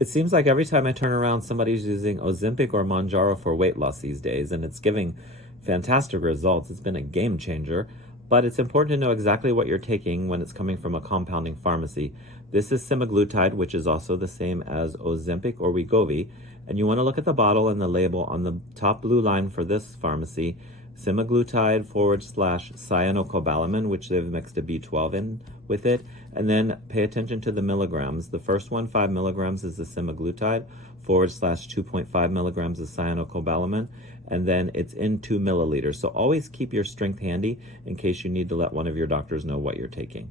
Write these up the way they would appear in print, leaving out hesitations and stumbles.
It seems like every time I turn around, somebody's using Ozempic or Mounjaro for weight loss these days, and it's giving fantastic results. It's been a game changer, but it's important to know exactly what you're taking when it's coming from a compounding pharmacy. This is semaglutide, which is also the same as Ozempic or Wegovy, and you want to look at the bottle and the label on the top blue line for this pharmacy, semaglutide / cyanocobalamin, which they've mixed a B12 in with it, and then pay attention to the milligrams. The first one, 5 milligrams, is the semaglutide / 2.5 milligrams is cyanocobalamin, and then it's in 2 milliliters. So always keep your strength handy in case you need to let one of your doctors know what you're taking.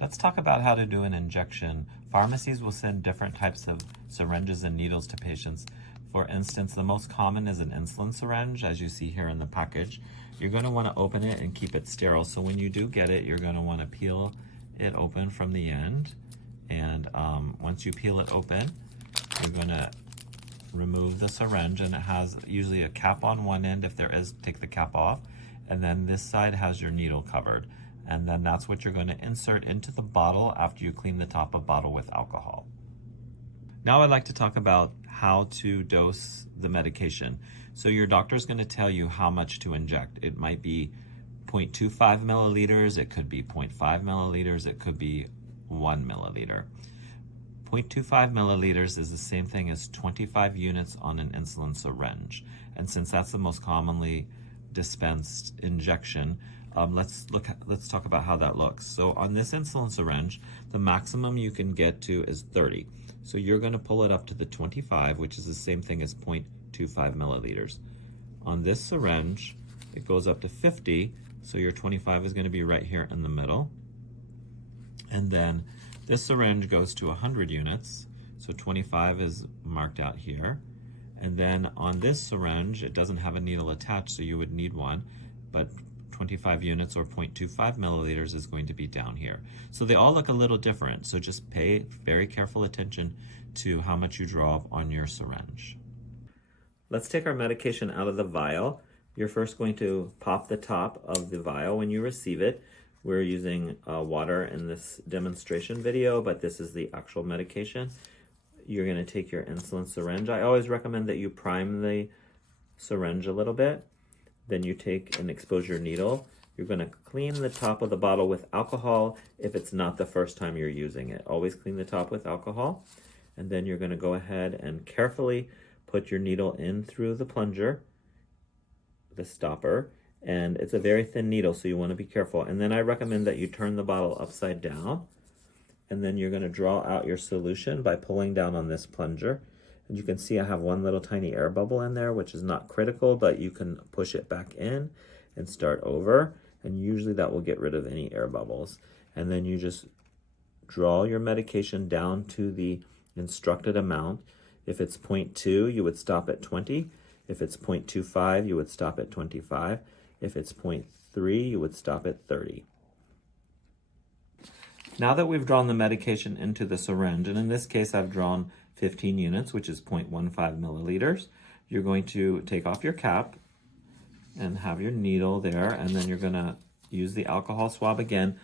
Let's talk about how to do an injection. Pharmacies will send different types of syringes and needles to patients. For instance, the most common is an insulin syringe, as you see here in the package. You're going to want to open it and keep it sterile. So when you do get it, you're going to want to peel it open from the end. And once you peel it open, you're going to remove the syringe, and it has usually a cap on one end. If there is, take the cap off. And then this side has your needle covered. And then that's what you're going to insert into the bottle after you clean the top of bottle with alcohol. Now I'd like to talk about how to dose the medication. So your doctor's going to tell you how much to inject. It might be 0.25 milliliters, it could be 0.5 milliliters, it could be 1 milliliter. 0.25 milliliters is the same thing as 25 units on an insulin syringe. And since that's the most commonly dispensed injection, let's talk about how that looks. So on this insulin syringe, the maximum you can get to is 30. So you're going to pull it up to the 25, which is the same thing as 0.25 milliliters. On this syringe, it goes up to 50, so your 25 is going to be right here in the middle. And then this syringe goes to 100 units, so 25 is marked out here. And then on this syringe, it doesn't have a needle attached, so you would need one, but 25 units or 0.25 milliliters is going to be down here. So they all look a little different, so just pay very careful attention to how much you draw on your syringe. Let's take our medication out of the vial. You're first going to pop the top of the vial when you receive it. We're using water in this demonstration video, but this is the actual medication. You're going to take your insulin syringe. I always recommend that you prime the syringe a little bit. Then you take an exposure needle. You're going to clean the top of the bottle with alcohol if it's not the first time you're using it. Always clean the top with alcohol. And then you're going to go ahead and carefully put your needle in through the plunger, the stopper, and it's a very thin needle, so you want to be careful. And then I recommend that you turn the bottle upside down, and then you're going to draw out your solution by pulling down on this plunger. And you can see I have one little tiny air bubble in there, which is not critical, but you can push it back in and start over. And usually that will get rid of any air bubbles. And then you just draw your medication down to the instructed amount. If it's 0.2, you would stop at 20. If it's 0.25, you would stop at 25. If it's 0.3, you would stop at 30. Now that we've drawn the medication into the syringe, and in this case I've drawn 15 units, which is 0.15 milliliters, you're going to take off your cap and have your needle there, and then you're going to use the alcohol swab again.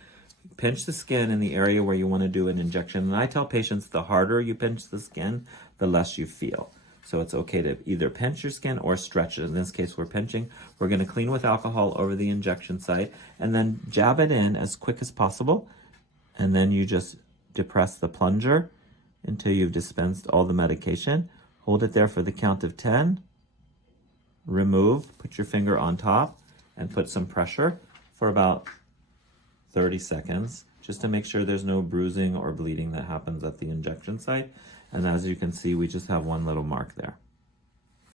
Pinch the skin in the area where you want to do an injection. And I tell patients the harder you pinch the skin, the less you feel. So it's okay to either pinch your skin or stretch it. In this case, we're pinching. We're going to clean with alcohol over the injection site and then jab it in as quick as possible. And then you just depress the plunger until you've dispensed all the medication. Hold it there for the count of 10. Remove, put your finger on top, and put some pressure for about 30 seconds, just to make sure there's no bruising or bleeding that happens at the injection site. And as you can see, we just have one little mark there.